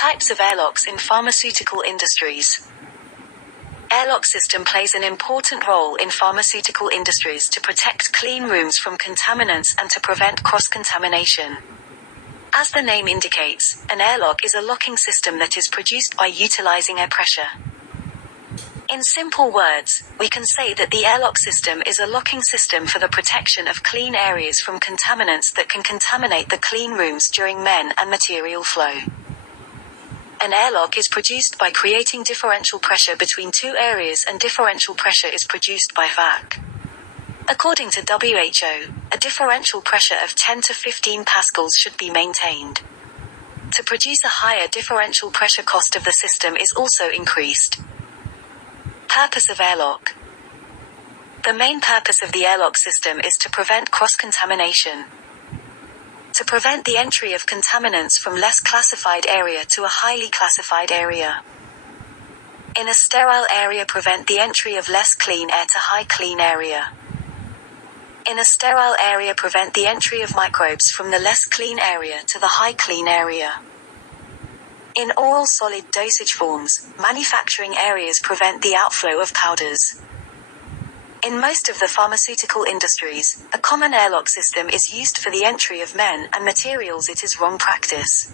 Types of airlocks in pharmaceutical industries. Airlock system plays an important role in pharmaceutical industries to protect clean rooms from contaminants and to prevent cross-contamination. As the name indicates, an airlock is a locking system that is produced by utilizing air pressure. In simple words, we can say that the airlock system is a locking system for the protection of clean areas from contaminants that can contaminate the clean rooms during men and material flow. An airlock is produced by creating differential pressure between two areas, and differential pressure is produced by vac. According to WHO, a differential pressure of 10 to 15 pascals should be maintained. To produce a higher differential pressure, cost of the system is also increased. Purpose of airlock. The main purpose of the airlock system is to prevent cross-contamination. To prevent the entry of contaminants from less classified area to a highly classified area. In a sterile area, prevent the entry of less clean air to high clean area. In a sterile area, prevent the entry of microbes from the less clean area to the high clean area. In oral solid dosage forms, manufacturing areas, prevent the outflow of powders. In most of the pharmaceutical industries, a common airlock system is used for the entry of men and materials. It is wrong practice.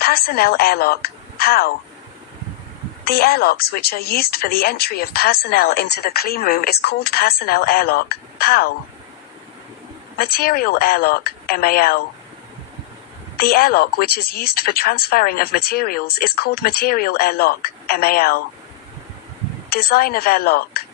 Personnel airlock, PAO. The airlocks which are used for the entry of personnel into the clean room is called personnel airlock, PAL. Material airlock, MAL. The airlock which is used for transferring of materials is called material airlock, MAL. Design of airlock.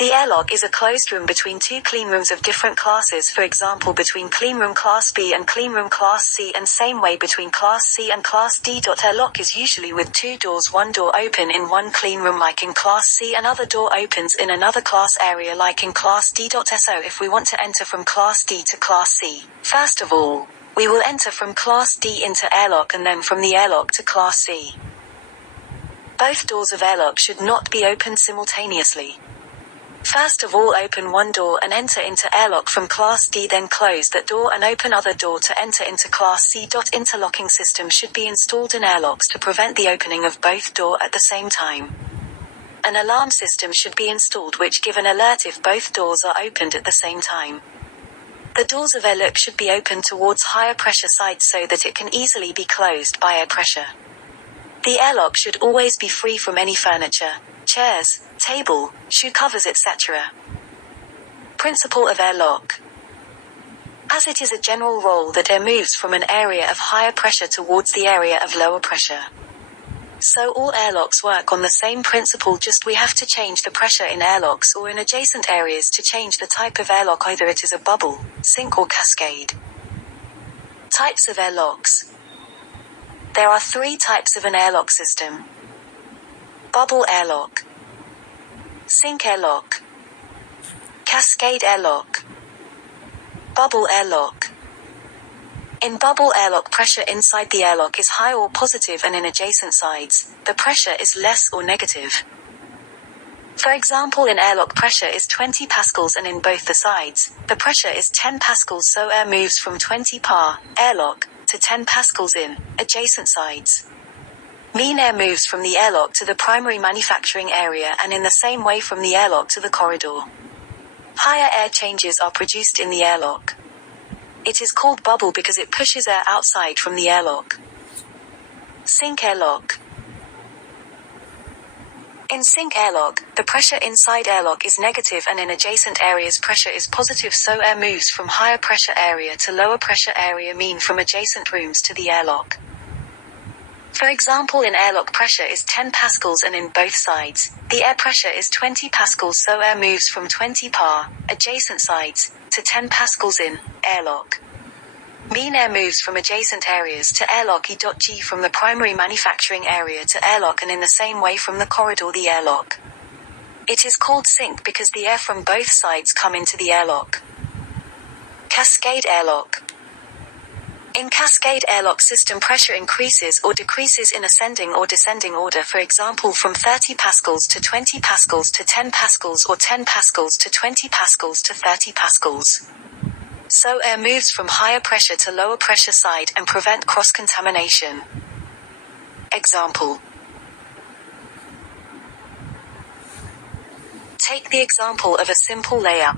The airlock is a closed room between two clean rooms of different classes, for example between cleanroom class B and cleanroom class C, and same way between class C and class D. Airlock is usually with two doors, one door open in one clean room like in class C, and other door opens in another class area like in class D. So if we want to enter from class D to class C, first of all, we will enter from class D into airlock and then from the airlock to class C. Both doors of airlock should not be opened simultaneously. First of all, open one door and enter into airlock from class D, then close that door and open other door to enter into class C. Interlocking system should be installed in airlocks to prevent the opening of both door at the same time. An alarm system should be installed which give an alert if both doors are opened at the same time. The doors of airlock should be opened towards higher pressure sides so that it can easily be closed by air pressure. The airlock should always be free from any furniture, chairs, table, shoe covers, etc. Principle of airlock. As it is a general rule that air moves from an area of higher pressure towards the area of lower pressure. So all airlocks work on the same principle, just we have to change the pressure in airlocks or in adjacent areas to change the type of airlock, either it is a bubble, sink or cascade. Types of airlocks. There are three types of an airlock system. Bubble airlock, sink airlock, cascade airlock. Bubble airlock. In bubble airlock, pressure inside the airlock is high or positive, and in adjacent sides, the pressure is less or negative. For example, in airlock pressure is 20 pascals and in both the sides, the pressure is 10 pascals, so air moves from 20 pa, airlock, to 10 pascals in adjacent sides. Mean air moves from the airlock to the primary manufacturing area and in the same way from the airlock to the corridor. Higher air changes are produced in the airlock. It is called bubble because it pushes air outside from the airlock. Sink airlock. In sink airlock, the pressure inside airlock is negative and in adjacent areas pressure is positive, so air moves from higher pressure area to lower pressure area, mean from adjacent rooms to the airlock. For example, in airlock pressure is 10 pascals and in both sides, the air pressure is 20 pascals, so air moves from 20 pa, adjacent sides, to 10 pascals in airlock. Mean air moves from adjacent areas to airlock E.G from the primary manufacturing area to airlock and in the same way from the corridor the airlock. It is called sink because the air from both sides come into the airlock. Cascade airlock. In cascade airlock system, pressure increases or decreases in ascending or descending order, for example from 30 pascals to 20 pascals to 10 pascals or 10 pascals to 20 pascals to 30 pascals. so air moves from higher pressure to lower pressure side and prevent cross-contamination. Example. Take the example of a simple layer.